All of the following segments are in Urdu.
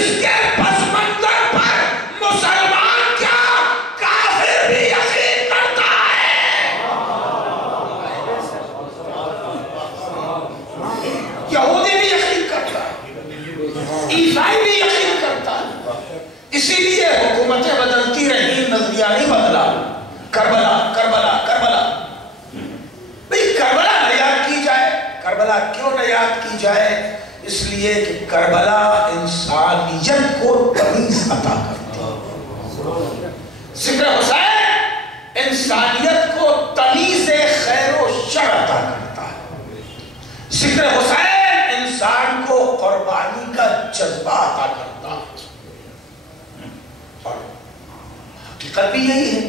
جس کے پس منظر پر مسلمان کیا کافر بھی یقین کرتا ہے، یہودی بھی یقین کرتا ہے، عیسائی بھی یقین کرتا ہے۔ اسی لیے حکومتیں بدلتی رہی، نظریہ نہیں بدلا۔ کربلا کربلا کربلا، بھئی کربلا نہ یاد کی جائے۔ کربلا کیوں نہ یاد کی جائے؟ اس لیے کہ کربلا انسانیت کو تمیز عطا کرتا ہے۔ ذکر حسین انسانیت کو تمیز خیر و شر عطا کرتا ہے۔ ذکر حسین انسان کو قربانی کا جذبہ عطا کرتا ہے۔ اور حقیقت بھی یہی ہے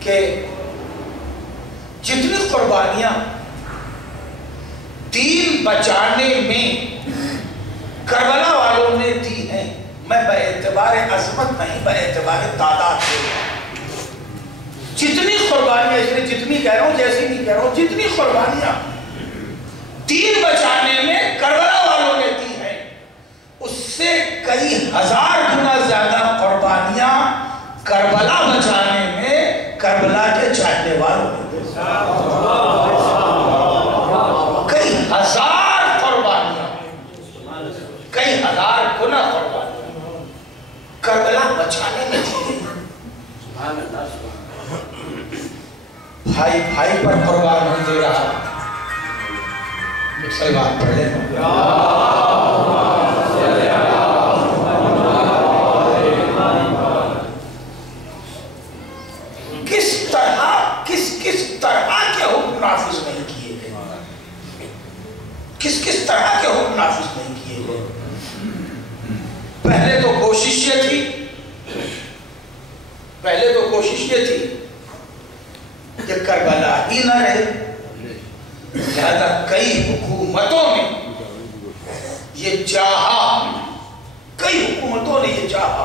کہ جتنی قربانیاں دین بچانے میں کربلا والوں نے دی ہیں، میں بے اعتبار عظمت نہیں، بے اعتبار تعداد سے جتنی قربانیاں، اس میں جتنی کہہ رہا ہوں جیسی نہیں کہہ رہا ہوں، جتنی قربانیاں دین بچانے میں کربلا والوں نے دی ہیں، اس سے کئی ہزار گنا زیادہ قربانیاں کربلا بچانے میں کربلا کے چاہنے والوں نے دی۔ کئی ہزار قربانیاں، کئی ہزار گنا قربانیاں کربلا بچانے میں دی۔ بھائی بھائی پر قربان نہیں دے رہا۔ صحیح بات پڑھ لیں۔ کس طرح کے حکم نافذ نہیں کیے گئے، کس طرح کے حکم نافذ نہیں کیے گئے۔ پہلے تو کوشش یہ تھی کہ کربلا ہی نہ رہے، لہذا کئی حکومتوں نے یہ چاہا، کئی حکومتوں نے یہ چاہا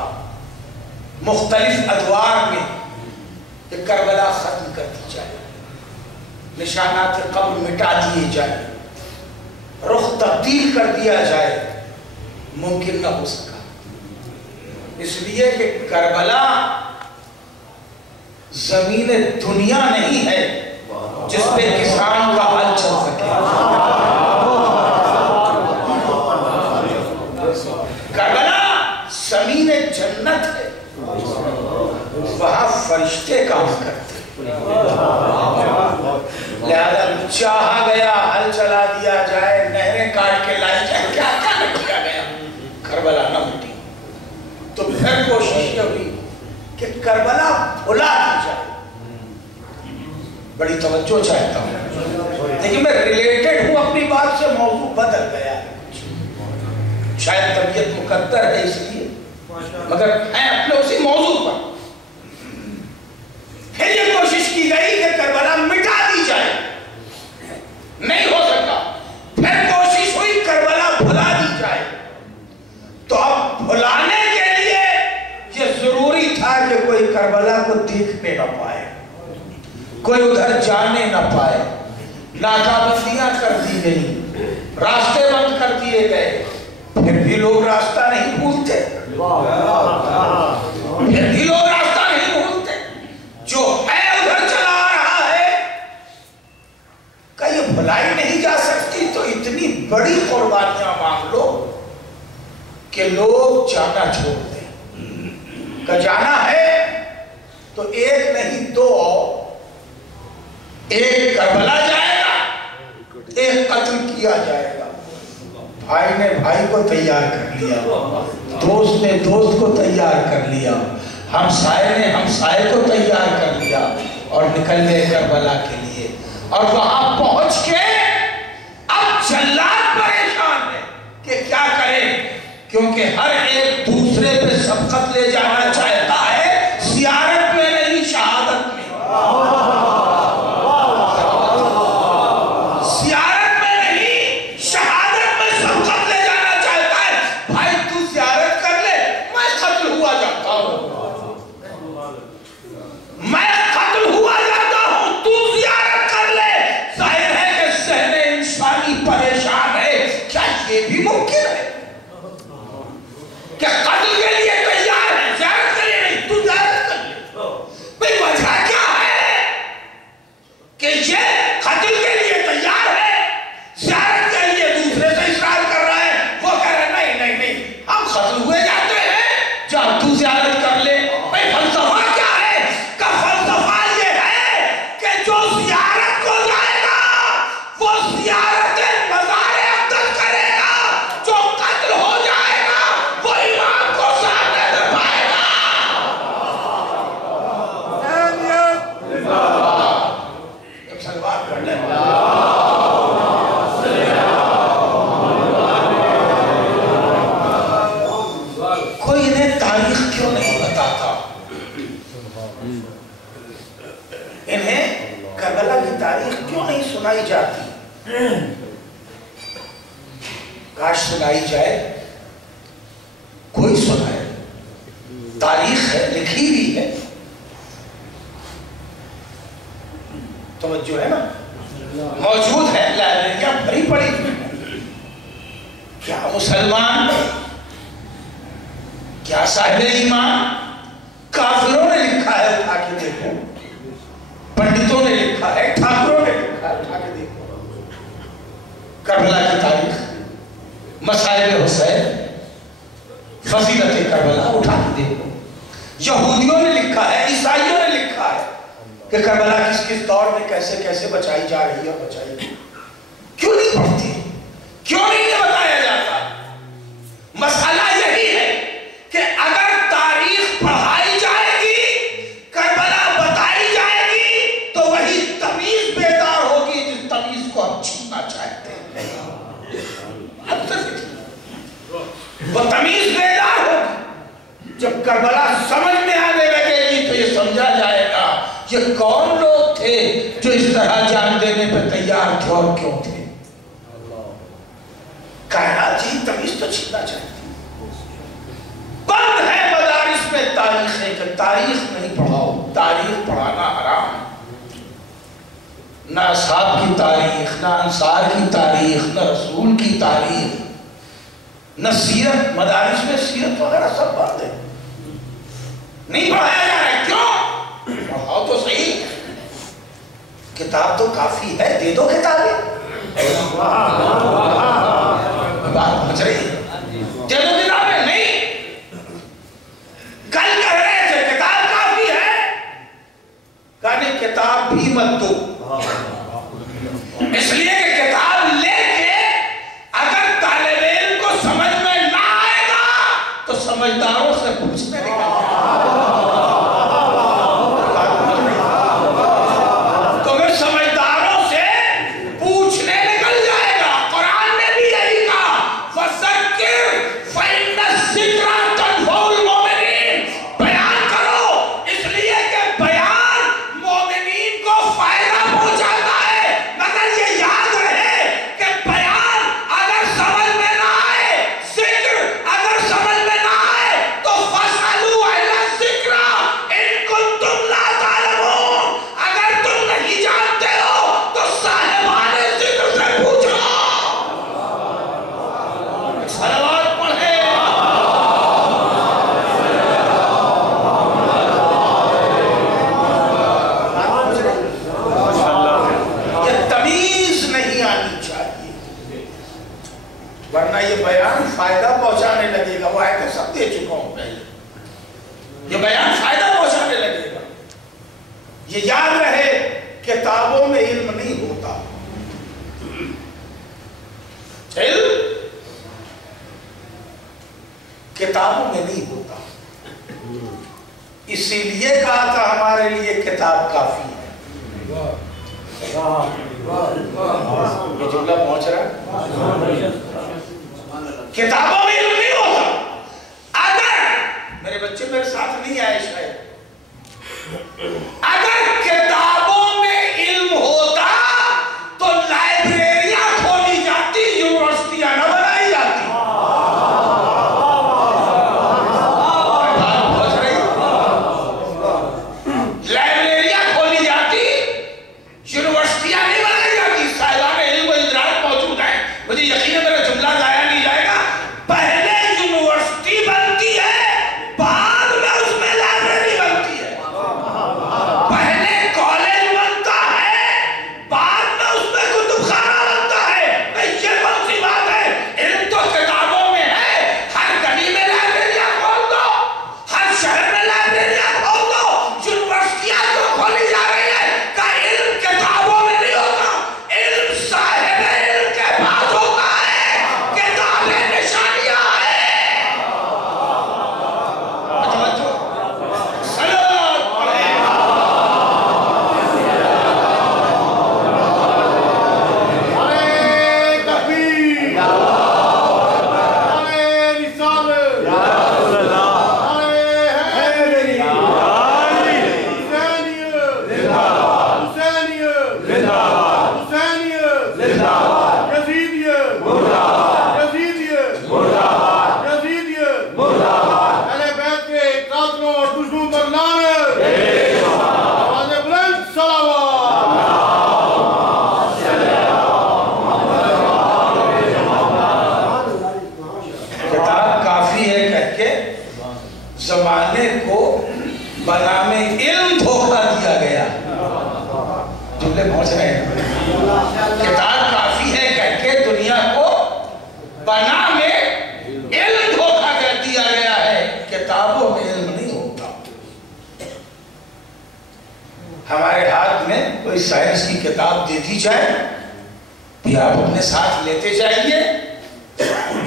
مختلف ادوار میں کہ کربلا ختم کر دی جائے، نشانات قبر مٹا دیے جائے، رخ تبدیل کر دیا جائے، ممکن نہ ہو سکا۔ اس لیے کہ کربلا زمین دنیا نہیں ہے جس پہ کسان کا حل چل سکے۔ کربلا زمین جنت ہے، وہاں فرشتے کام کرتے، لہذا چاہا گیا حل چلا دیا جائے، نہریں کاٹ کے لائی جائے، کیا کیا کیا گیا، کربلا نہ مٹی۔ تو پھر کوشش یہ ہوئی کہ کربلا بھلا دی جائے۔ بڑی توجہ چاہتا ہوں، لیکن میں ریلیٹڈ ہوں اپنی بات سے، موضوع بدل گیا ہے، شاید طبیعت مقدر ہے اس لیے، مگر ہیں اپنے اسی موضوع پر۔ پھر یہ کوشش کی گئی کہ کربلا مٹا دی جائے، نہیں ہو سکا۔ پھر کوشش ہوئی کربلا بھلا دی جائے۔ تو اب بھلانے کے لیے یہ ضروری تھا کہ کوئی کربلا کو دیکھنے نہ پائے، کوئی ادھر جانے نہ پائے۔ ناکہ بندیاں کر دی گئی، راستے بند کر دیے گئے، پھر بھی لوگ راستہ نہیں بھولتے، پھر بھی لوگ راستہ نہیں بھولتے۔ جو ہے ادھر چلا رہا ہے، کہ یہ بھلائی نہیں جا سکتی تو اتنی بڑی قربانیاں مانگ لو کہ لوگ جانا چھوڑ دیں۔ کہ جانا ہے تو ایک نہیں دو، ایک کربلا جائے گا، ایک قتل کیا جائے گا۔ بھائی نے بھائی کو تیار کر لیا، دوست نے دوست کو تیار کر لیا، ہمسائے نے ہمسائے کو تیار کر لیا، اور نکل گئے کربلا کے لیے۔ اور وہاں پہنچ کے اب جلاد پریشان ہے کہ کیا کریں، کیونکہ ہر ایک دوسرے پہ سبقت لے جانا چاہتا ہے، زیارت میں نہیں شہادت میں۔ زیارت میں نہیں شہادت میں سبقت لے جانا چاہتا ہے۔ بھائی تو زیارت کر لے، میں قتل ہوا جاتا ہوں، میں قتل ہوا جاتا ہوں، تو زیارت کر لے۔ ظاہر ہے کہ ذہن انسانی پریشان ہے، کیا یہ بھی ممکن ہے؟ کیوں نہیں بتاتا؟ انہیں کربلا کی تاریخ کیوں نہیں سنائی جاتی؟ کاش سنائی جائے، کوئی سنائے۔ تاریخ ہے، لکھی بھی ہے، توجہ ہے نا، موجود ہے، لائبریریاں بھری پڑی ہوئی ہیں۔ کیا مسلمان، کیا صاحب ایمان، کافروں نے لکھا ہے اٹھا کے دیکھو، پنڈتوں نے لکھا ہے، ٹھاکروں نے لکھا ہے اٹھا کے دیکھو، کربلا کی تاریخ، مصائب حسین، فضیلت کربلا اٹھا کے دیکھو۔ یہودیوں نے لکھا ہے، عیسائیوں نے لکھا ہے کہ کربلا کس کس دور میں کیسے کیسے بچائی جا رہی ہے اور بچائی گئی۔ کیوں نہیں پڑھتے؟ کیوں نہیں یہ بتایا جاتا؟ مسئلہ یہی ہے کہ اگر تاریخ پڑھائی جائے گی، کربلا بتائی جائے گی، تو وہی تمیز بیدار ہوگی جس تمیز کو ہم چھیننا چاہتے ہیں۔ وہ تمیز بیدار ہوگی جب کربلا سمجھ میں آنے لگے گی، تو یہ سمجھا جائے گا یہ کون لوگ تھے جو اس طرح جان دینے پہ تیار تھے اور کیوں تھے۔ کائنات جی تمیز تو چھیننا چاہتی، بند ہے مدارس میں تاریخیں کہ تاریخ نہیں پڑھاؤ، تاریخ پڑھانا حرام ہے۔ نہ اصحاب کی تاریخ، نہ انصار کی تاریخ، نہ رسول کی تاریخ، نہ سیرت، مدارس میں سیرت وغیرہ سب بند ہے، نہیں پڑھایا جا رہا ہے۔ کیوں؟ پڑھاؤ تو صحیح، کتاب تو کافی ہے، دے دو کتابیں، بات پہنچ رہی ہے، دے دو کتابیں۔ نہیں، کل کہہ رہے تھے کتاب کافی ہے، کہنے کتاب بھی مت دو، اس لیے کہ کتاب لے کے اگر طالب علم کو سمجھ میں نہ آئے گا تو سمجھداروں سے پوچھنے نکل جائے گا۔ کتابوں میں نہیں ہوتا، اسی لیے کہا تھا ہمارے لیے کتاب کافی ہے۔ یہ جملہ پہنچ رہا ہے؟ کتابوں میں علم نہیں ہوتا۔ اگر میرے بچے میرے ساتھ نہیں آئے شاید، اگر کتابوں میں علم ہوتا تو لائبریریاں کھولی جاتی، یونیورسٹیاں نہ بنائی جاتی۔ مجھے یقین ہے میرا جملہ ضائع نہیں جائے گا، پہلے زمانے کو بنام علم دھوکہ دیا گیا. جملے پہنچ رہے ہیں. کتاب کافی ہے کہہ کے دنیا کو بنام علم دھوکہ دیا گیا ہے. کتابوں میں علم نہیں ہوتا. ہمارے ہاتھ میں کوئی سائنس کی کتاب دے دی جائے بھی آپ اپنے ساتھ لیتے جائیے,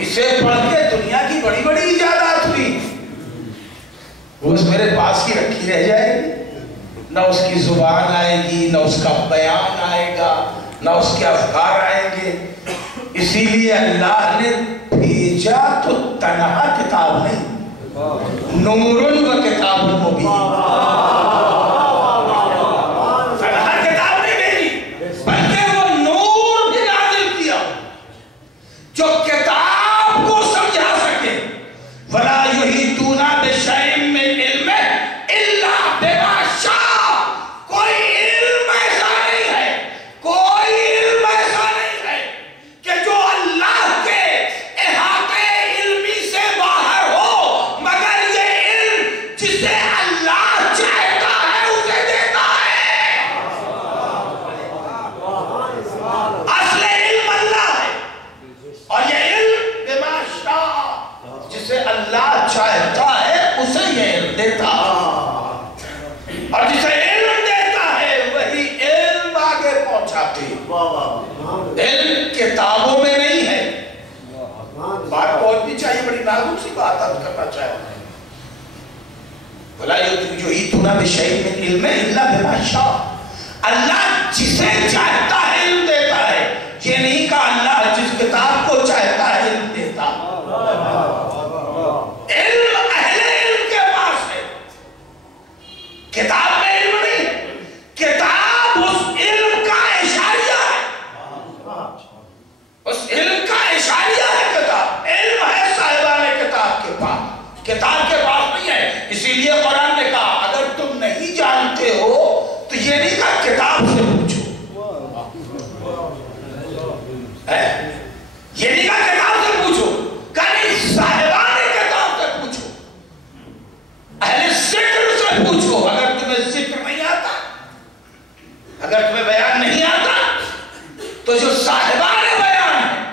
اسے پڑھ کے دنیا کی بڑی بڑی ایجادات ہوئی وہ اس میرے پاس کی رکھی رہ جائے گی. نہ اس کی زبان آئے گی, نہ اس کا بیان آئے گا, نہ اس کے افکار آئیں گے. اسی لیے اللہ نے بھیجا تو تنہا کتاب نہیں, نور و کتاب مبین, تنہا کتاب نہیں بھیجی بلکہ وہ نور بھی نازل کیا جو کتاب کو سمجھا سکے. وَلَا يُحِيطُونَ بِشَيْءٍ مِّنْ عِلْمِهِ إِلَّا بِمَا شَاءَ. کوئی علم ایسا نہیں ہے, کوئی علم ایسا نہیں ہے کہ جو اللہ کے احاطے علمی سے باہر ہو, مگر یہ علم جسے اللہ چاہتا ہے اسے دیتا ہے. اصل علم اللہ ہے اور یہ علم بما شاء, جسے اللہ چاہتا ہے اسے یہ علم دیتا, اور جسے علم دیتا ہے وہی علم آگے پہنچاتی. علم کتابوں میں نہیں ہے. بات پہنچنی چاہیے, بڑی نازک سی بات آپ کرنا چاہتے ہیں. وَلَا يُحِيطُونَ بِشَيْءٍ مِّنْ عِلْمِهِ إِلَّا بِمَا شَاءَ. اللہ جسے چاہتا ہے علم دیتا ہے. یہ نہیں کہا اللہ جس کتاب کو چاہتا ہے علم دیتا. علم اہل علم کے پاس ہے, کتاب میں علم نہیں. کتاب اس علم کا اشاریہ ہے, اس علم کا اشاریہ ہے کتاب. علم ہے صاحبان کتاب کے پاس, کتاب کے پاس نہیں ہے. اسی لیے قرآن نے کہا اگر تم نہیں جانتے ہو تو یہ نہیں کہا کتاب سے پوچھو, یہ نہیں کہا کتاب سے پوچھو, کہیں صاحبان کتاب سے پوچھو, اہل ذکر سے پوچھو. اگر تمہیں ذکر نہیں آتا, اگر تمہیں بیان نہیں آتا تو جو صاحبان بیان ہے,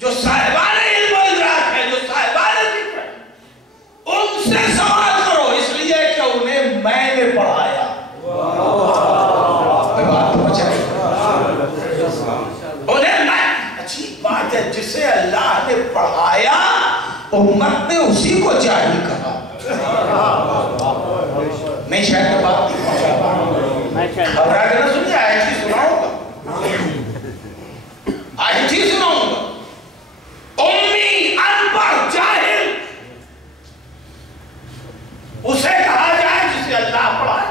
جو صاحبان علم و ادراک ہے, جو صاحبان ذکر ہے, ان سے سوال کرو. اس لیے کہ انہیں میں نے پڑھایا. بات پہنچ رہی انہیں میں. اچھی بات ہے, جسے اللہ نے پڑھایا امت نے اسی کو جاہل کہا. نہیں شاید تو بات گھبرا کے نہ سنیے, آیت ہی سناؤں گا, آیت ہی سناؤں گا. امی ان پڑھ جاہل اسے کہا جائے جسے اللہ پڑھائے.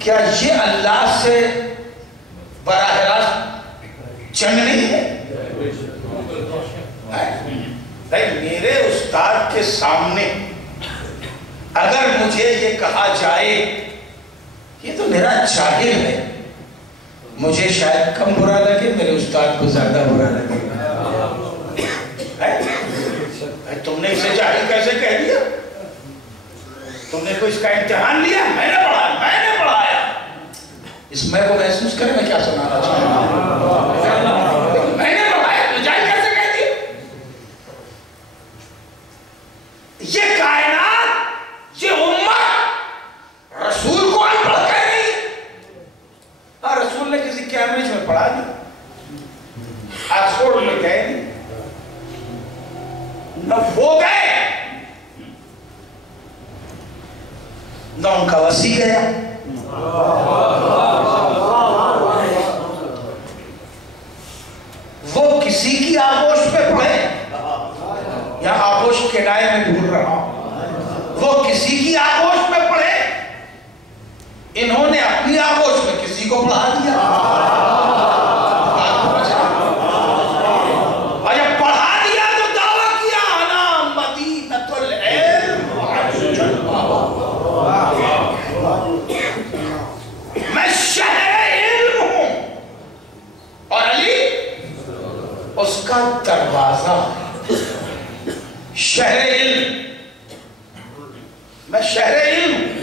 کیا یہ اللہ سے براہ راست جنگ نہیں ہے؟ میرے استاد کے سامنے اگر مجھے یہ کہا جائے یہ تو میرا جاہل ہے, مجھے شاید کم برا لگے, میرے استاد کو زیادہ برا لگے. تم نے اسے جاہل کیسے کہہ دیا؟ تم نے کوئی اس کا امتحان لیا؟ میں نے پڑھایا, میں نے پڑھایا. اس میں کو محسوس کریں میں کیا سنانا چاہتا ہوں. میں نے پڑھایا تو جاہل کیسے کہہ دیا؟ یہ کائنات, یہ امت رسول کو ان پڑھ کہہ رہی. ہاں رسول نے کسی کیمبرج میں پڑھا نہیں, آکسفورڈ میں گئے نہیں, نہ وہ گئے نہ ان کا وسیع گیا. وہ کسی کی آغوش پہ پڑھے, یا آغوش کنائے میں ڈھونڈ رہا ہوں, وہ کسی کی آغوش پہ پڑھے, انہوں نے اپنی آغوش میں کسی کو پڑھا دیا. اور جب پڑھا دیا تو دعویٰ کیا انا مدینۃ العلم, میں شہر علم ہوں, اور علی اس کا دروازہ. شہر علم، میں شہر علم ہوں۔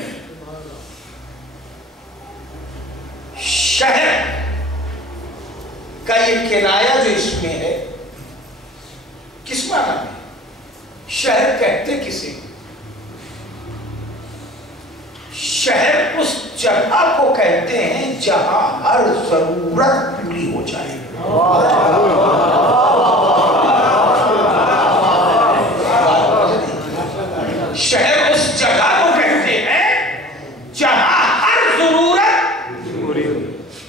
شہر کا یہ کنایہ جو اس میں ہے کس معنی میں؟ شہر کہتے کسے؟ شہر اس جگہ کو کہتے ہیں جہاں ہر ضرورت پوری ہو جائے۔ شہر اس جگہ کو کہتے ہیں جہاں ہر ضرورت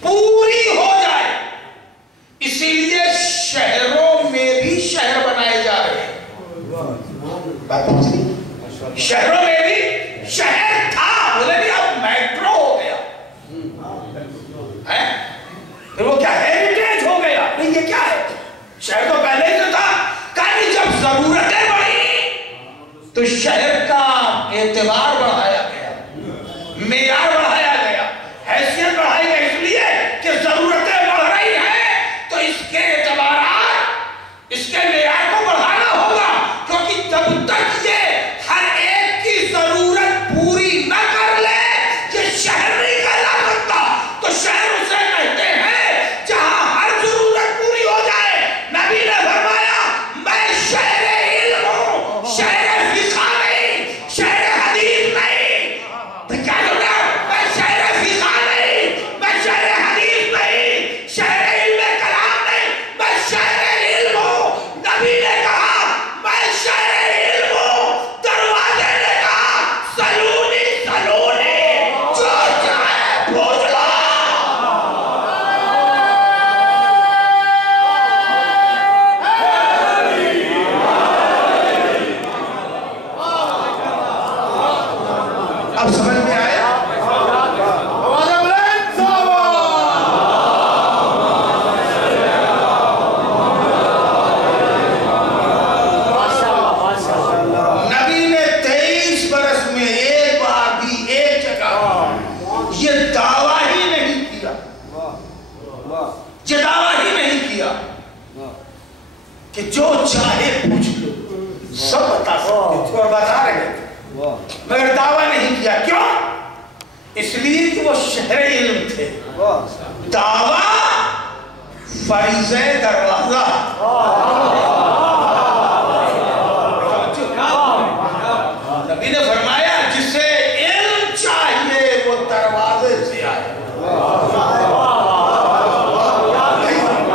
پوری ہو جائے۔ اسی لیے شہروں میں بھی شہر بنائے جا رہے ہیں۔ شہروں میں بھی شہر تھا، بولے بھی اب میٹرو ہو گیا ہے، پھر وہ کیا ہیریٹیج ہو گیا؟ نہیں، یہ کیا ہے؟ شہر تو پہلے ہی تو تھا، کہ جب ضرورتیں بڑھی تو شہر کا اعتبار بڑھایا گیا، معیار بڑھایا گیا، حیثیت بڑھائی گئی، اس لیے کہ ضرورتیں بڑھ رہی ہیں تو اس کے اعتبارات، اس کے معیار کو بڑھانا ہوگا، کیونکہ جب تک یہ ہر ایک کی ضرورت پوری نہ کر لے یہ شہر نہیں کہلا سکتا۔ تو شہر اسے کہتے ہیں جہاں ہر ضرورت پوری ہو جائے۔ نبی نے فرمایا میں شہر علم ہوں، شہر فقہ نہیں، شہر حدیث نہیں۔ تو کیا جو ہے میں شہر فقہ نہیں، میں شہر حدیث نہیں، شہر علم کلام نہیں، میں شہر علم ہوں۔ نبی نے کہا میں شہر علم ہوں، دروازے نے کہا سلونی سلونی، جو چاہے پوچھ لو۔ اب سمجھ میں آیا؟ نبی نے 23 برس میں ایک بار بھی ایک جگہ یہ دعویٰ ہی نہیں کیا، یہ دعویٰ ہی نہیں کیا کہ جو چاہے پوچھ لو، سب بتا سکتے تھے اور بتا رہے تھے، مگر دعویٰ نہیں کیا۔ کیوں؟ اس لیے کہ وہ شہر علم تھے۔ دعویٰ فریضہ دروازہ، نبی نے فرمایا جسے علم چاہیے وہ دروازے سے آئے۔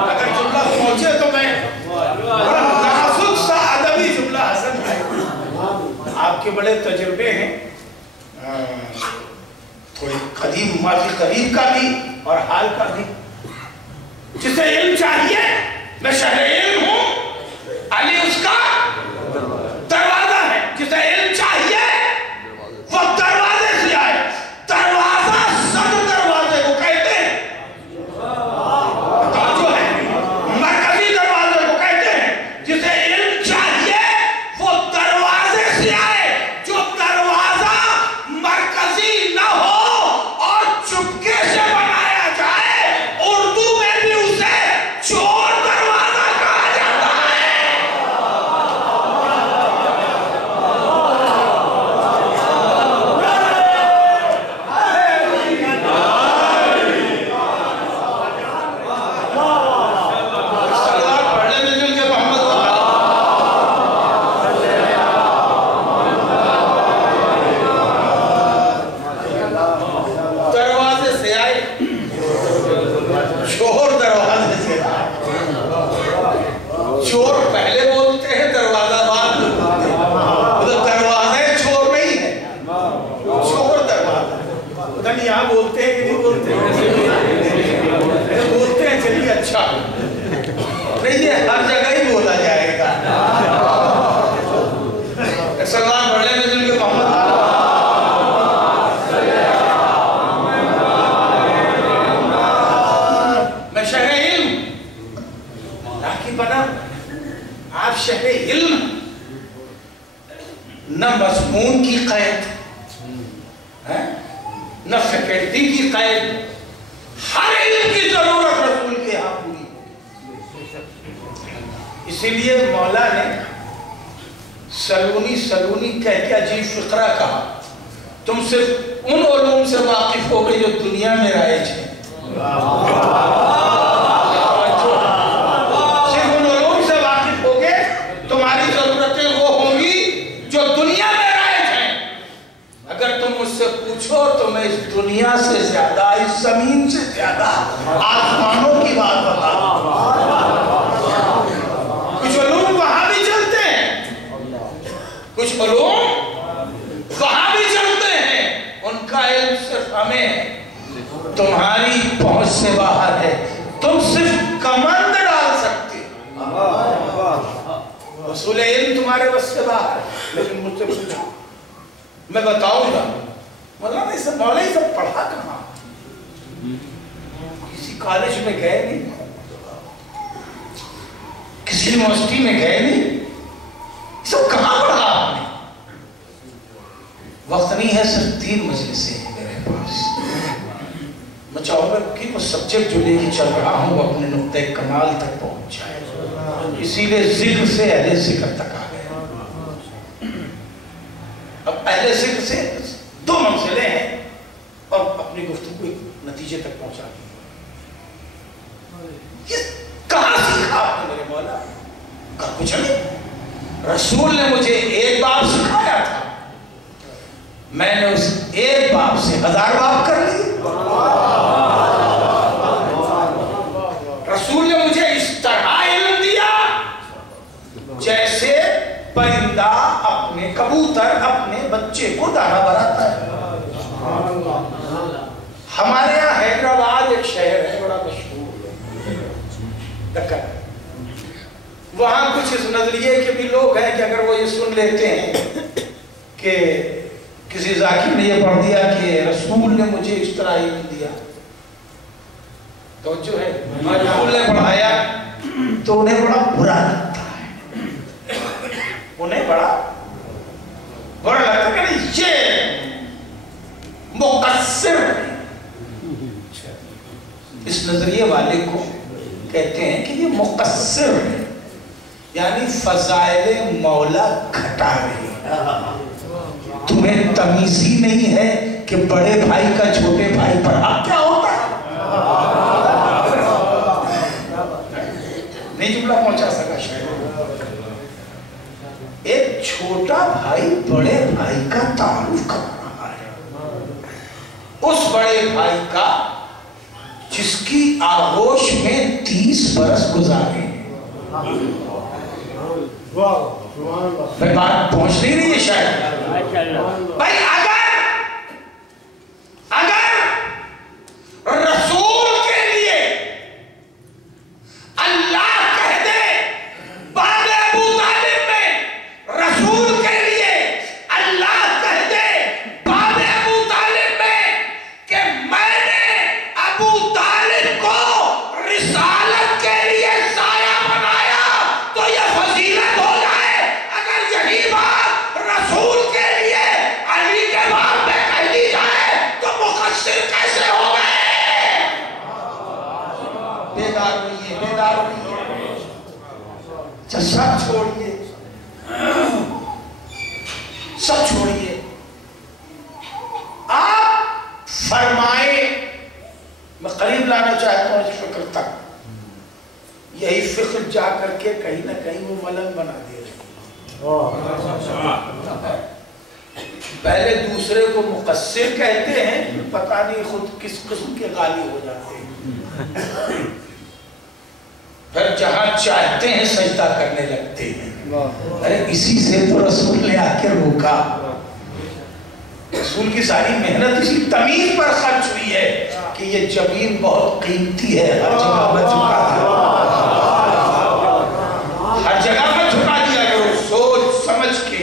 اگر جملہ سوچے تو میں بڑا نازک سا ادبی جملہ حسن ہے، آپ کے بڑے تجربے ہیں، تھوڑی قدیم ماضی قریب کا بھی اور حال کا بھی۔ جسے علم چاہیے میں شہر علم ہوں، علی اس کا دروازہ ہے۔ جسے علم چاہیے وہ دروازے سے آئے۔ دروازہ صدر دروازے کو کہتے ہیں، جو ہے مرکزی دروازے کو کہتے ہیں۔ جسے علم چاہیے وہ دروازے سے آئے، جو دروازہ مرکزی نہ ہو اور چپکے سے بنایا جائے، اردو میں بھی اسے چور دروازہ کہا جاتا ہے۔ سلوات پڑھ لیں مل کے محمد دروازے سے آئے، چور دروازے سے آئے۔ چور پہلے بولتے ہیں، دروازہ بعد میں بولتے ہیں۔ دروازے چور نہیں ہے، چور دروازہ۔ پتہ نہیں یہاں بولتے ہیں کہ نہیں بولتے ہیں؟ بولتے ہیں، چلیے اچھا، نہیں یہ ہر جگہ ہی بولا جائے گا۔ سلمان پڑھ لیں مل کے محمد میں شہر علم راکی بنا۔ آپ شہر علم، نہ مضمون کی قید، نہ فیکلٹی کی قید، ہر علم کی ضرورت رسول کے یہاں پوری۔ اسی لیے مولا نے سلونی سلونی کہہ کے عجیب فقرہ کہا. تم صرف ان علوم سے واقف ہو گئے جو دنیا میں رائج ہیں. صرف ان علوم سے واقف ہو گئے، تمہاری ضرورتیں وہ ہوں گی جو دنیا میں رائج ہیں. اگر تم مجھ سے پوچھو تو میں اس دنیا سے زیادہ، اس زمین سے زیادہ آسمانوں کی بات بتاؤں. کچھ علوم وہاں بھی چلتے ہیں، کچھ علوم وہاں بھی چلتے ہیں، ان کا علم صرف ہمیں ہے، تمہاری پہنچ سے باہر ہے. تم صرف کمند ڈال سکتے، اصول علم تمہارے بس سے باہر ہے. لیکن مجھ سے پوچھو، میں بتاؤں گا. مولانا یہ سب پڑھا کہاں؟ کسی کالج میں گئے نہیں، کسی یونیورسٹی میں گئے نہیں، یہ سب کہاں پڑھا آپ نے؟ وقت نہیں ہے، صرف 3 مجلسیں ہیں میرے پاس. میں چاہوں گا کہ وہ سبجیکٹ جو لے کے چل رہا ہوں وہ اپنے نقطۂ کمال تک پہنچ جائے. اسی لیے ذکر سے اہل ذکر تک آ گئے. اب اہل ذکر سے 2 منزلیں ہیں اور اپنی گفتگو کو نتیجے تک پہنچا دی. یہ کہاں سیکھا آپ نے میرے مولا؟ کہا کچھ نہیں، رسول نے مجھے ایک باب سکھایا تھا، میں نے اس ایک باب سے 1000 باب کر لی. رسول نے مجھے اس طرح علم دیا جیسے پرندہ اپنے کبوتر اپنے بچے کو دانا بناتا ہے. ہمارے یہاں حیدرآباد ایک شہر ہے بڑا مشہور دکن. وہاں کچھ اس نظریے کے بھی لوگ ہیں کہ اگر وہ یہ سن لیتے ہیں کہ کسی ذاکر نے یہ پڑھ دیا کہ رسول نے مجھے اس طرح علم دیا، توجہ ہے، رسول نے پڑھایا، تو انہیں بڑا برا لگتا ہے. انہیں بڑا برا لگتا ہے کہ یہ مقصر ہے. اس نظریے والے کو کہتے ہیں کہ یہ مقصر ہے، یعنی فضائل مولا گھٹا رہے ہیں. تمہیں تمیز ہی نہیں ہے کہ بڑے بھائی کا چھوٹے بھائی پر حق کیا ہوتا ہے. نہیں جملہ پہنچا سکا شاید. ایک چھوٹا بھائی بڑے بھائی کا تعارف کر رہا ہے، اس بڑے بھائی کا جس کی آغوش میں 30 برس گزارے. بات پہنچ نہیں رہی ہے شاید. بھائی اگر رسول کے لیے اللہ کہہ دے باب ابو طالب میں، رسول کے لیے اللہ کہہ دے باب ابو طالب میں کہ میں نے ابو طالب کو رسالت کے لیے سایہ بنایا، تو یہ فضیلت ہو جائے. اگر یہی بات رسول کے لیے علی کے باب میں کہہ دی جائے تو مقصر کیسے ہو گئے؟ بیدار ہوئیے، بیدار ہوئیے. سب چھوڑیے، سب چھوڑیے. آپ فرمائیں، میں قریب لانا چاہتا ہوں اس فکر تک. یہی فکر جا کر کے کہیں نہ کہیں وہ ملنگ بنا دے. پہلے دوسرے کو مقصر کہتے ہیں، پتہ نہیں خود کس قسم کے غالب ہو جاتے ہیں. پھر جہاں چاہتے ہیں سجدہ کرنے لگتے ہیں. ارے اسی سے تو رسول نے آ کے روکا. رسول کی ساری محنت اسی تمیز پر خرچ ہوئی ہے کہ یہ جبین بہت قیمتی ہے، ہر جگہ میں جھکا دیا، ہر جگہ میں جھکا دیا کرو. سوچ سمجھ کے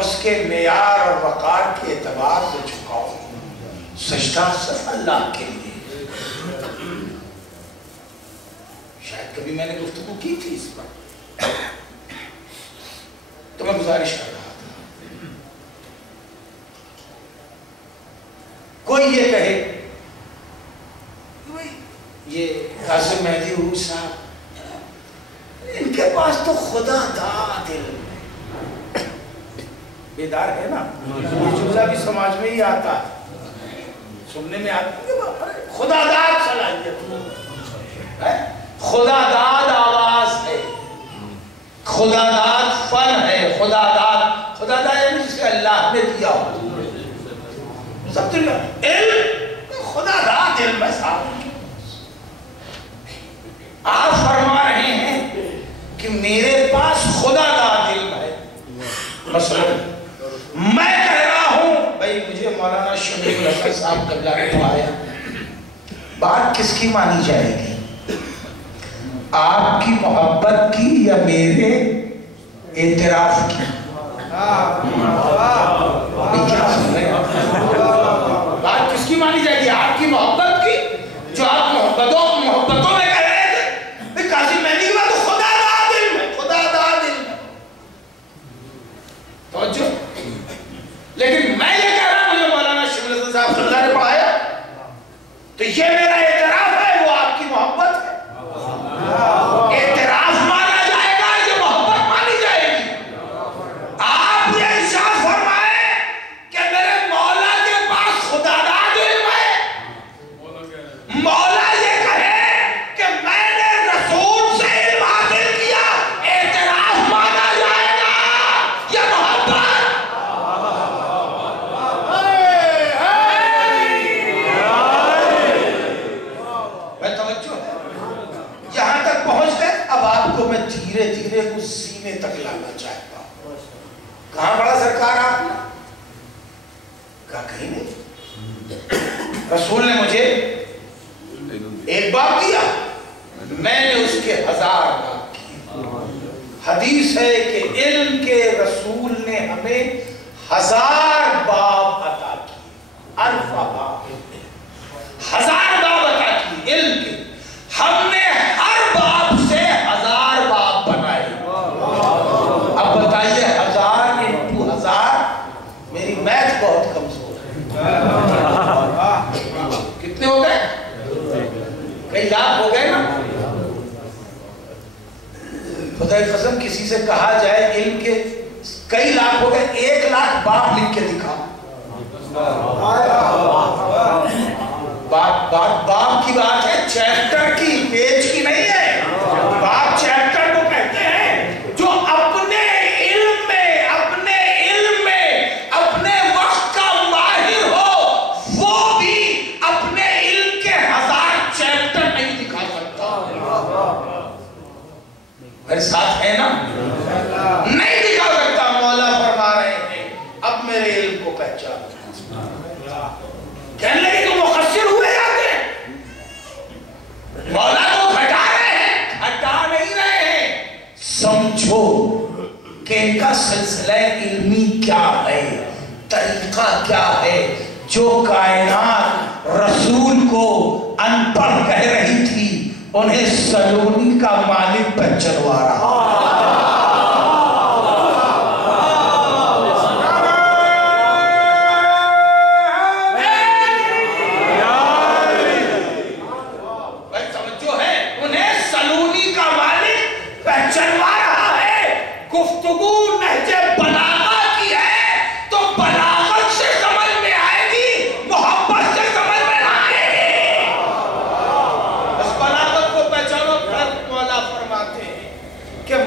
اس کے معیار اور وقار کے اعتبار سے جھکاؤ. سجدہ صرف اللہ کے لیے. شاید کبھی میں نے گفتگو کی تھی اس پر، تو میں گزارش کر رہا تھا. کوئی یہ کہے یہ قاسم مہدی عروج صاحب ان کے پاس تو خدا داد علم ہے، بیدار ہے نا؟ یہ جملہ بھی سماج میں ہی آتا ہے، سننے میں آتا ہے، خدا داد صلاحیت ہے، خدا داد آواز ہے، خدا داد فن ہے، خدا داد یعنی جسے اللہ نے دیا سب علم، خدا داد علم ہے صاحب۔ آپ فرما رہے ہیں کہ میرے پاس خدا داد علم ہے، مثلا میں کہہ رہا ہوں بھائی مجھے مولانا شبیر الحسن صاحب قبلہ نے پڑھایا، بات کس کی مانی جائے گی؟ آپ کی محبت کی یا میرے اعتراف کی؟ بات کس کی مانی جائے گی؟ آپ کی محبت کی، جو آپ محبتوں میں کہہ رہے تھے قاسم مہدی کی بات تو خدا داد علم ہے، خدا داد علم ہے، توجہ۔ لیکن میں یہ کہہ رہا ہوں مجھے مولانا شبیر الحسن صاحب اللہ نے پڑھایا تو یہ میرا اعتراف ہے، وہ آپ کی محبت ہے، اعتراف مانا جائے گا، یہ محبت مانی جائے گی۔ آپ یہ ارشاد فرمائے کہ میرے مولا کے پاس خدا داد علم ہے، مولا یہ کہے کہ میں نے رسول سے علم حاصل کیا، اعتراف مانا جائے گا یہ محبت؟ میں توجہ یہاں تک پہنچ گئے، اب آپ کو میں دھیرے دھیرے اس سینے تک لانا چاہتا ہوں۔ کہاں بڑا سرکار آپ نے کہا کہیں نہیں، رسول نے مجھے ایک بات دیا، میں نے اس کے 1000 بات کی۔ حدیث ہے کہ علم کے رسول نے ہمیں 1000 باب عطا کی، الفا باب، 1000 باب عطا کی علم کے، ہم نے ہر باب سے 1000 باب بنائے۔ اب بتائیے 1000 انٹو 1000، میری میتھ بہت کمزور ہے، کتنے ہو گئے؟ کئی لاکھ ہو گئے نا؟ خدا کی قسم کسی سے کہا جائے علم کے کئی لاکھ ہو گئے، 1 لاکھ باب لکھ کے دکھا، باب کی بات ہے، چیپٹر کی، پیج کی نہیں ہے۔ باب چیپٹر کو کہتے ہیں جو اپنے علم میں اپنے وقت کا ماہر ہو، وہ بھی اپنے علم کے 1000 چیپٹر نہیں دکھا سکتا۔ میرے ساتھ ہے نا؟ نہیں دکھا سکتا۔ مولا فرما رہے ہیں اب میرے علم کو پہچان، کہنے لگے کہ مقصر ہوئے جاتے ہیں، مولا کو گھٹا رہے ہیں، گھٹا نہیں رہے ہیں۔ سمجھو کہ ان کا سلسلہ علمی کیا ہے، طریقہ کیا ہے۔ جو کائنات رسول کو ان پڑھ کہہ رہی تھی، انہیں سلونی کا مالک پہچنوا رہا۔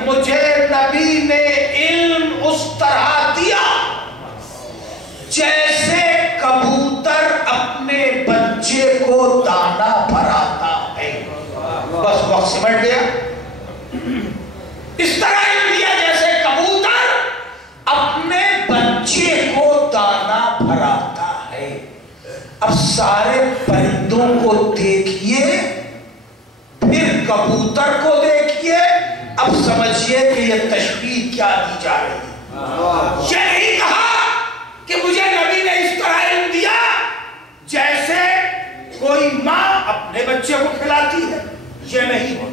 مجھے نبی نے علم اس طرح دیا جیسے کبوتر اپنے بچے کو دانا بھراتا ہے۔ بس وقت سمجھ گیا؟ اس طرح علم دیا جیسے کبوتر اپنے بچے کو دانا بھراتا ہے۔ اب سارے پرندوں کو دیکھیے، پھر کبوتر کو دیکھیے، اب سمجھئے کہ یہ تشبیہ کیا دی جا رہی ہے۔ یہ نہیں کہا کہ مجھے نبی نے اس طرح علم دیا جیسے کوئی ماں اپنے بچے کو کھلاتی ہے، یہ نہیں،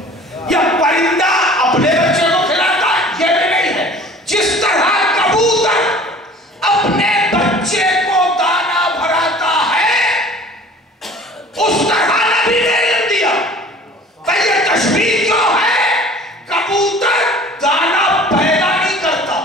یا پرندہ اپنے بچے کو کھلاتا ہے، یہ بھی نہیں ہے۔ جس طرح کبوتر اپنے بچے کو دانا بھراتا ہے، اس طرح نبی نے علم دیا۔ کہ یہ تشبیہ کیوں ہے؟ کبوتر دانا پیدا نہیں کرتا،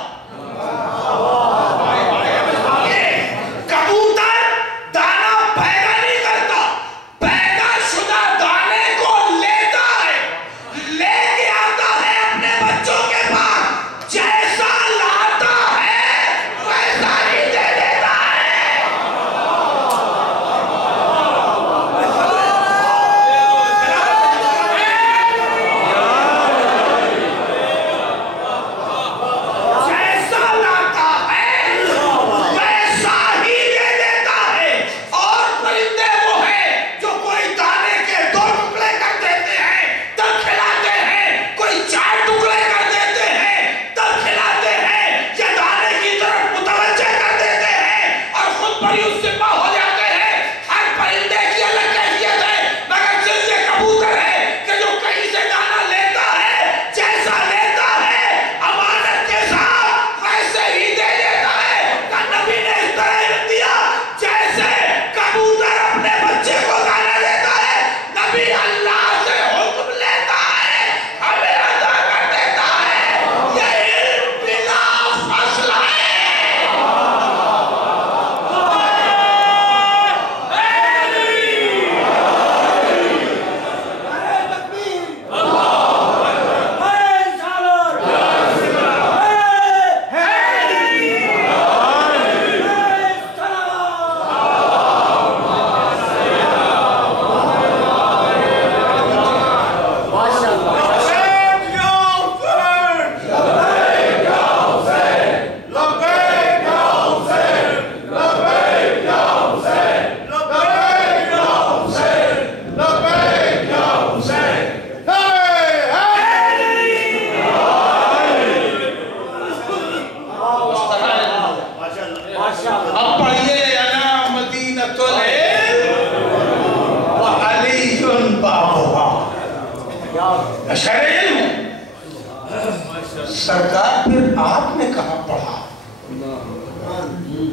آپ نے کہاں پڑھا؟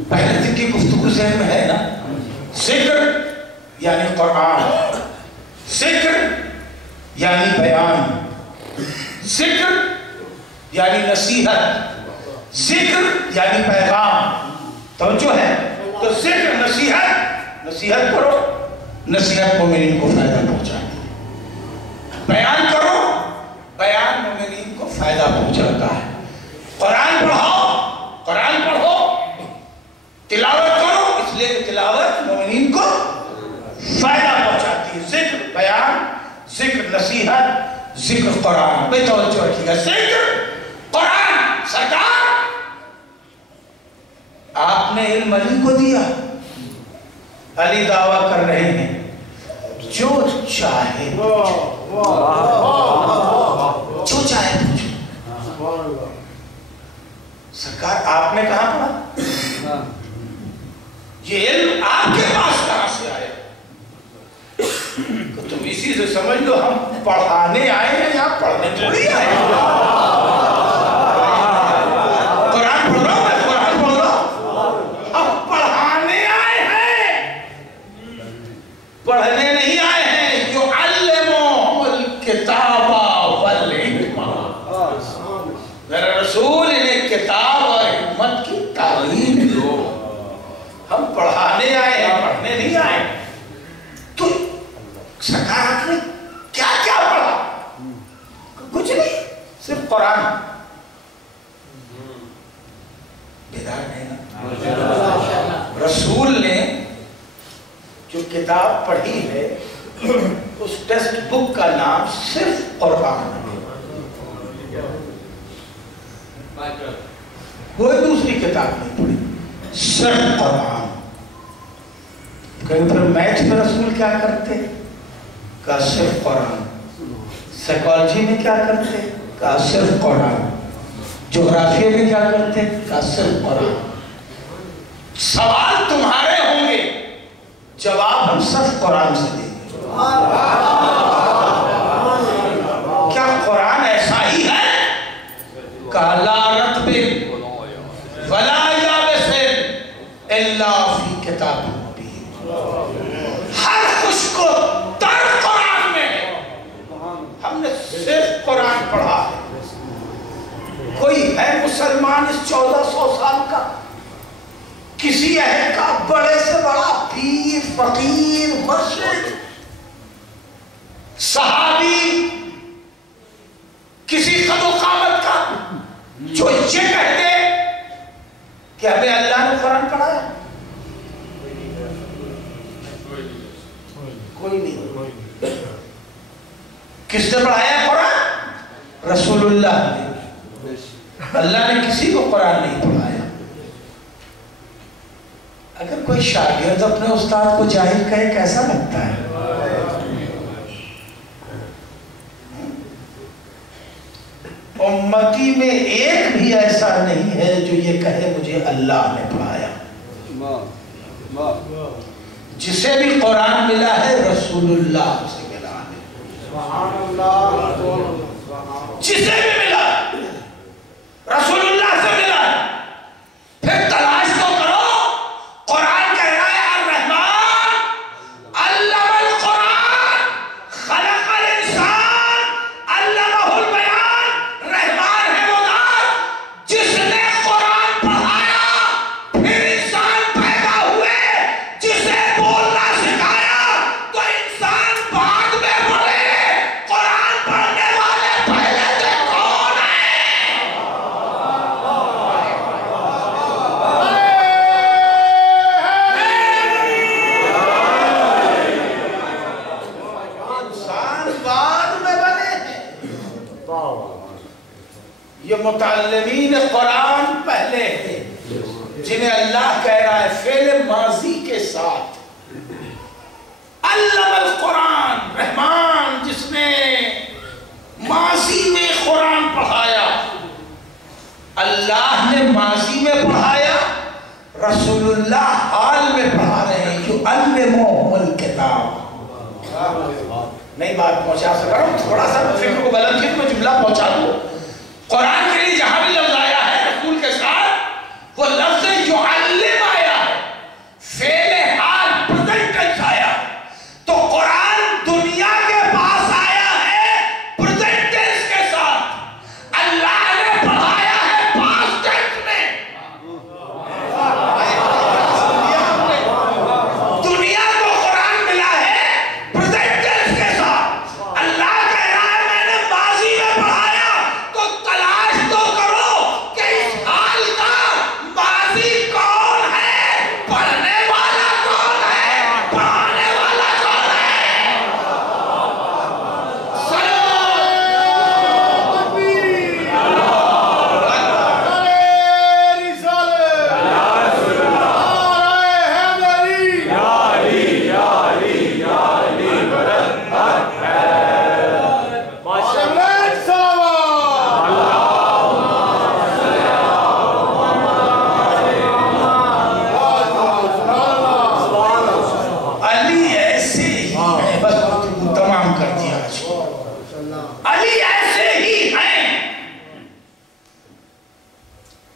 پہلے دن کی گفتگو ذہن میں ہے نا؟ ذکر یعنی قرآن، ذکر یعنی بیان، ذکر یعنی نصیحت، ذکر یعنی پیغام. توجہ ہے؟ تو ذکر نصیحت، نصیحت کرو، نصیحت مومنین کو فائدہ پہنچاتی ہے. بیان کرو، بیان مومنین کو فائدہ پہنچاتا ہے. قرآن پڑھو، قرآن پڑھو، تلاوت کرو، اس لیے کہ تلاوت مومنین کو فائدہ پہنچاتی ہے. ذکر بیان، ذکر نصیحت، ذکر قرآن. بے توجہ رکھیے گا. ذکر قرآن. سرکار آپ نے علم علی کو دیا. علی دعویٰ کر رہے ہیں جو چاہے جو چاہے پوچھو. سرکار آپ نے کہاں پڑھا؟ یہ علم آپ کے پاس کہاں سے آیا؟ تو تم اسی سے سمجھ لو ہم پڑھانے آئے ہیں یا پڑھنے تھوڑی آئے ہیں. قرآن پڑھ رہا ہوں میں، قرآن پڑھ رہا ہوں. ہم پڑھانے آئے ہیں، پڑھنے نہیں آئے ہیں. یعلمهم الکتاب والحکمہ. میرا رسول انہیں کتاب اور حکمت کی تعلیم دو. ہم پڑھانے آئے ہیں، پڑھنے نہیں آئے. تو سرکار آپ نے کیا کیا پڑھا؟ کچھ نہیں، صرف قرآن. بیدار نہیں نا؟ رسول نے جو کتاب پڑھی ہے اس ٹیسٹ بک کا نام صرف قرآن ہے. کوئی دوسری کتاب نہیں پڑھی، صرف قرآن. کہیں پھر میتھ میں رسول کیا کرتے؟ کہا صرف قرآن. سائیکالوجی میں کیا کرتے؟ کہا صرف قرآن. جغرافیہ میں کیا کرتے؟ کہا صرف قرآن. سوال تمہارے ہوں گے، جواب ہم صرف قرآن سے دیں گے. کیا قرآن ایسا ہی ہے؟ کہا لا رتب ولا یابس الا فی کتاب مبین. ہر خشک و تر قرآن میں ہے. ہم نے صرف قرآن پڑھا ہے. کوئی ہے مسلمان اس 1400 سال کا کسی عہد کا بڑے سے بڑا پیر، فقیر، مرشد، صحابی، کسی قد و قامت کا جو یہ کہہ دے کہ ہمیں اللہ نے قرآن پڑھایا؟ کوئی نہیں. کس نے پڑھایا قرآن؟ رسول اللہ نے. اللہ نے کسی کو قرآن نہیں پڑھایا. اگر کوئی شاگرد اپنے استاد کو جاہل کہے کیسا لگتا ہے؟ امتی میں ایک بھی ایسا نہیں ہے جو یہ کہے مجھے اللہ نے پڑھایا. جسے بھی قرآن ملا ہے رسول اللہ سے ملا ہے. جسے بھی ملا رسول اللہ سے ملا ہے. پھر تلاش تو کرو. قرآن کہہ رہا ہے الرحمن علم القرآن خلق الانسان علمہ البیان. رحمان ہے وہ ذات جس نے قرآن پڑھایا، پھر انسان پیدا ہوئے جسے بولنا سکھایا. تو انسان بعد میں بڑھے، قرآن پڑھنے والے پہلے سے کون ہیں؟ انسان بعد میں بنے ہیں. یہ متعلمین قرآن پہلے ہیں جنہیں اللہ کہہ رہا ہے فعل ماضی کے ساتھ علم القرآن. رحمان جس نے ماضی میں قرآن پڑھایا. اللہ نے ماضی میں پڑھایا، رسول اللہ حال میں پڑھا رہے ہیں. جو علمهم الکتاب. نہیں بات پہنچا سکا ہوں، تھوڑا سا فکر کو بلند کیا تو میں جملہ پہنچا دوں. قرآن کے لیے جہاں بھی لفظ آیا ہے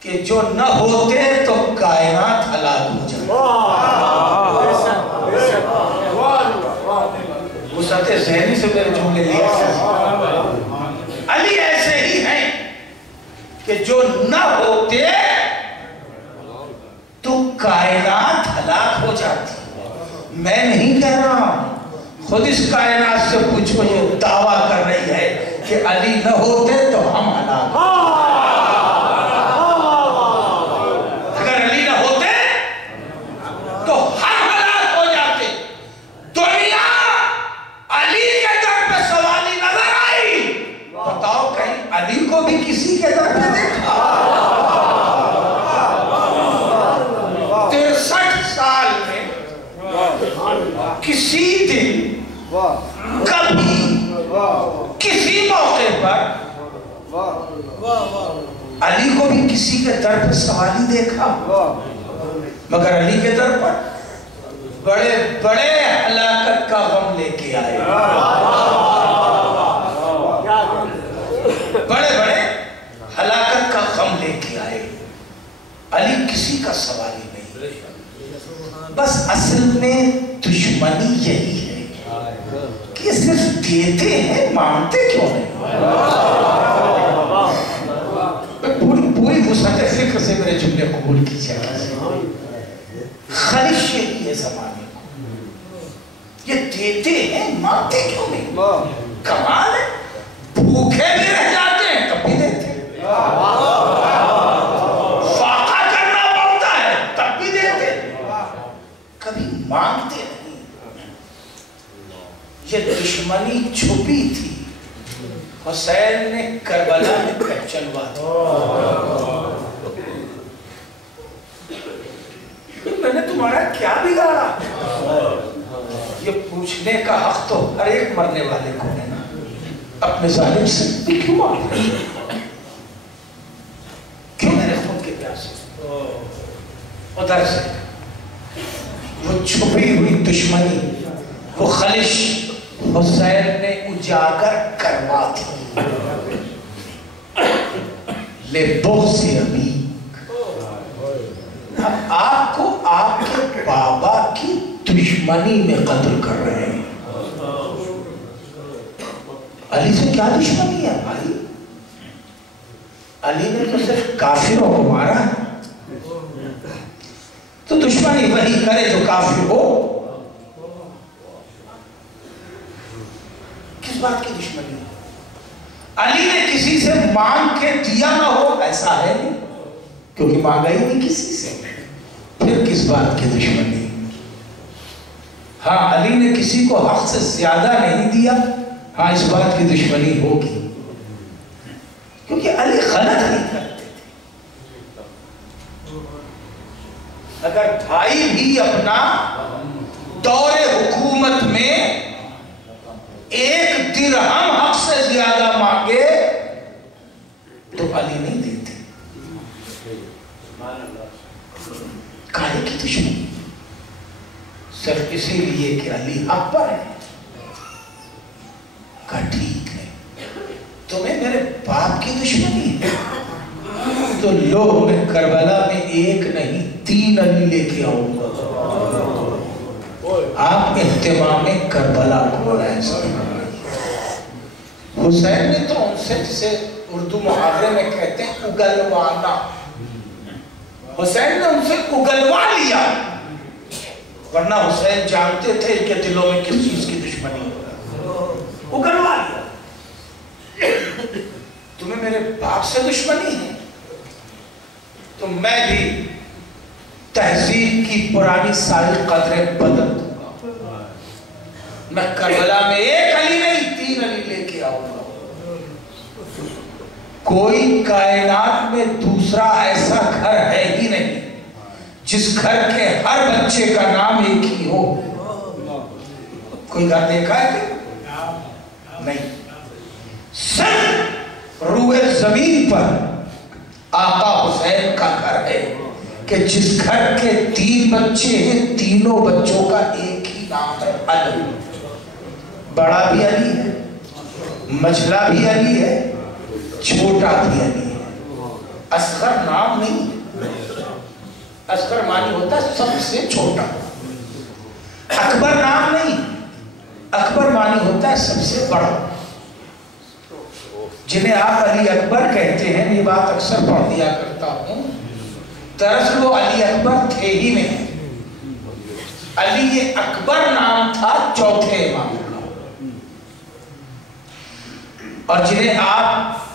کہ جو نہ ہوتے تو کائنات ہلاک ہو جاتی. وسعت ذہنی سے میرے جملے لیا. علی ایسے ہی ہیں کہ جو نہ ہوتے تو کائنات ہلاک ہو جاتی. میں نہیں کہہ رہا ہوں، خود اس کائنات سے پوچھو، یہ دعویٰ کر رہی ہے کہ علی نہ ہوتے تو ہم ہلاک. اگر علی نہ ہوتے تو ہم ہلاک ہو جاتے. دنیا علی کے در پہ سوالی نظر آئی. بتاؤ کہیں علی کو بھی کسی کے در پہ دیکھا؟ 63 سال میں کسی دن کبھی کسی موقع پر علی کو بھی کسی کے در پر سوالی دیکھا؟ مگر علی کے در پر بڑے بڑے ہلاکت کا غم لے کے آئے. بڑے بڑے ہلاکت کا غم لے کے آئے. علی کسی کا سوالی نہیں. بس اصل میں دشمنی یہی ہے کہ صرف دیتے ہیں، مانتے کیوں نہیں. پوری وسعت فکر سے میرے جملے قبول کیجیے. خواہش یہی ہے زمانے کو، یہ دیتے ہیں مانتے کیوں نہیں. کمال ہے، بھوکے بھی رہ جاتے ہیں تب بھی دیتے ہیں، فاقہ کرنا پڑتا ہے تب بھی دیتے ہیں، کبھی مانگتے نہیں. یہ دشمنی چھپی تھی، حسین نے کربلا میں پہچنوا دی. میں نے تمہارا کیا بگاڑا؟ یہ پوچھنے کا حق تو ہر ایک مرنے والے کو ہے نا. اپنے ظالم سے بھی کیوں مار رہے ہیں؟ کیوں میرے خود کے پیاسے؟ ادھر سے وہ چھپی ہوئی دشمنی، وہ خلش حسین نے اجاگر کروا دی. لے بغض ابی، ہم آپ کو آپ کے بابا کی دشمنی میں قتل کر رہے ہیں. علی سے کیا دشمنی ہے بھائی؟ علی نے تو صرف کافروں کو مارا ہے، تو دشمنی وہی کرے جو کافر ہو. کس بات کی دشمنی ہے؟ علی نے کسی سے مانگ کے دیا نہ ہو، ایسا ہے نہیں، کیونکہ مانگا ہی نہیں کسی سے. پھر کس بات کی دشمنی؟ ہاں علی نے کسی کو حق سے زیادہ نہیں دیا، ہاں اس بات کی دشمنی ہوگی، کیونکہ علی غلط نہیں کرتے تھے. اگر بھائی بھی اپنا دور حکومت میں 1 درہم حق سے زیادہ مانگے تو علی نہیں دیتے. کاہے کی دشمنی؟ صرف اسی لیے کہ علی حق پر ہے. کہا ٹھیک ہے، تمہیں میرے باپ کی دشمنی ہے تو لو میں کربلا میں 1 نہیں 3 علی لے کے آؤں گا. آپ اہتمام کربلا کو حسین نے تو ان سے جسے اردو محاورے میں کہتے ہیں اگلوانا، حسین نے ان سے اگلوا لیا، ورنہ حسین جانتے تھے کہ دلوں میں کس چیز کی دشمنی ہے. اگلوا لیا. تمہیں میرے باپ سے دشمنی ہے تو میں بھی تہذیب کی پرانی ساری قدریں بدل دوں گا. میں کربلا میں 1 علی نہیں 3 علی لے کے آؤں گا. کوئی کائنات میں دوسرا ایسا گھر ہے ہی نہیں جس گھر کے ہر بچے کا نام ایک ہی ہو. کوئی گھر دیکھا ہے کہ نہیں؟ صرف روئے زمین پر آقا حسین کا گھر ہے کہ جس گھر کے 3 بچے ہیں، تینوں بچوں کا ایک ہی نام ہے علی. بڑا بھی علی ہے، مجھلا بھی علی ہے، چھوٹا بھی علی ہے. اصغر نام نہیں، اصغر معنی ہوتا ہے سب سے چھوٹا، اکبر نام نہیں، اکبر معنی ہوتا ہے سب سے بڑا۔ جنہیں آپ علی اکبر کہتے ہیں، یہ بات اکثر پڑھ دیا کرتا ہوں، دراصل وہ علی اکبر تھے ہی نہیں۔ علی اکبر نام تھا چوتھے امام کا، اور جنہیں آپ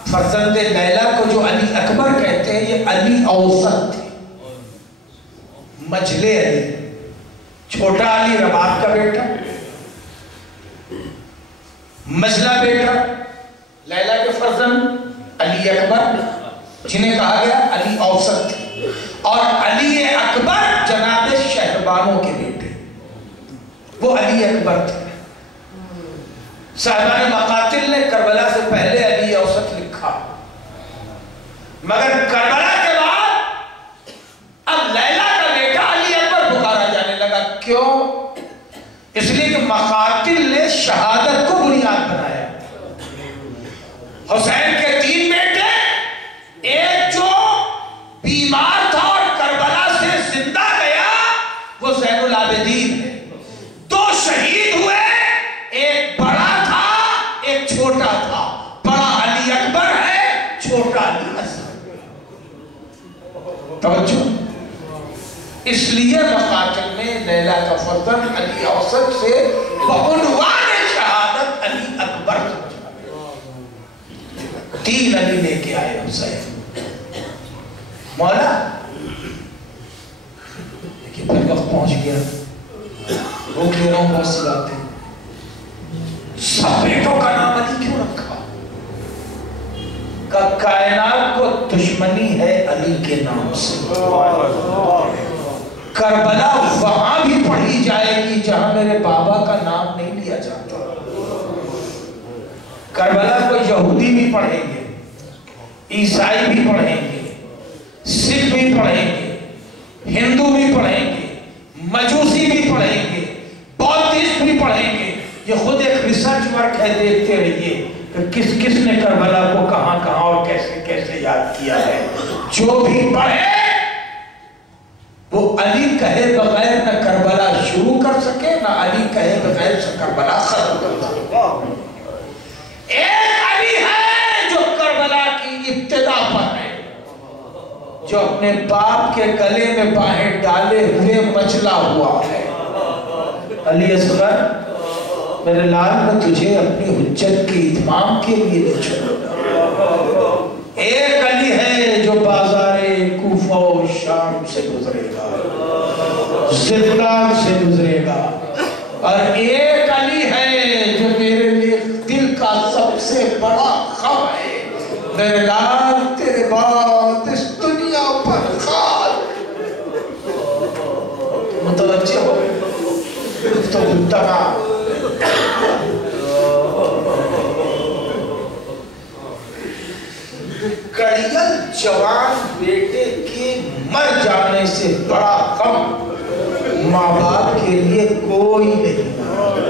فرزند لیلا کو جو علی اکبر کہتے ہیں، یہ علی اوسط تھے، مجلے علی، چھوٹا علی رباب کا بیٹا، مجلہ بیٹا، لیلا کے فرزند علی اکبر، جنہیں کہا گیا علی اوسط تھے، اور علی اکبر جناب شہربانوں کے بیٹے، وہ علی اکبر تھے۔ صاحبان مقاتل نے کربلا سے پہلے علی اوسط لکھا، مگر کربلا کے بعد اب لیلا کا بیٹا علی اکبر پکارا جانے لگا۔ کیوں؟ اس لیے کہ مقاتل نے شہادت کو بنیاد بنایا۔ حسین کے 3 بیٹے، ایک جو بیمار تھا اور کربلا سے زندہ گیا وہ زین العابدین ہے، 2 شہید ہوئے، ایک بڑا تھا ایک چھوٹا تھا، بڑا علی اکبر ہے، چھوٹا علی اصغر۔ توجہ، اس لیے مقاتل میں لیلا کا فرزند علی اوسط سے بعنوان شہادت علی اکبر سمجھا۔ 3 علی لے کے آئے حسین۔ مولا لیکن پھر وقت پہنچ گیا، روک لے رہا ہوں بہت سی باتیں۔ سب بیٹوں کا نام علی کیوں رکھا؟ کہ کائنات کو دشمنی ہے علی کے نام سے۔ کربلا وہاں بھی پڑھی جائے گی جہاں میرے بابا کا نام نہیں لیا جاتا۔ کربلا کو یہودی بھی پڑھیں گے، عیسائی بھی پڑھیں گے، سکھ بھی پڑھیں گے، ہندو بھی پڑھیں گے، مجوسی بھی پڑھیں گے، بودھسٹ بھی پڑھیں گے۔ یہ خود ایک ریسرچ ورک ہے، دیکھتے رہیے کہ کس کس نے کربلا کو کہاں کہاں اور کیسے کیسے یاد کیا ہے۔ جو بھی پڑھے وہ علی کہے بغیر نہ کربلا شروع کر سکے، نہ علی کہے بغیر سے کربلا ختم کر سکے۔ ایک علی ہے جو کربلا کی ابتدا پر ہے، جو اپنے باپ کے گلے میں باہیں ڈالے ہوئے مچلا ہوا ہے۔ علی اصغر، میرے لال میں تجھے اپنی حجت کی اتمام کے لیے لے چھوڑا۔ ایک علی ہے جو بازار کوفہ و شام سے گزرے گا، زلزال سے گزرے گا، اور ایک علی ہے جو میرے لیے دل کا سب سے بڑا غم ہے۔ میرے لال تیرے بعد اس دنیا پر خاک۔ متوجہ ہو تو تمام کڑیل جوان بیٹے کے مر جانے سے بڑا غم ماں باپ کے لیے کوئی نہیں۔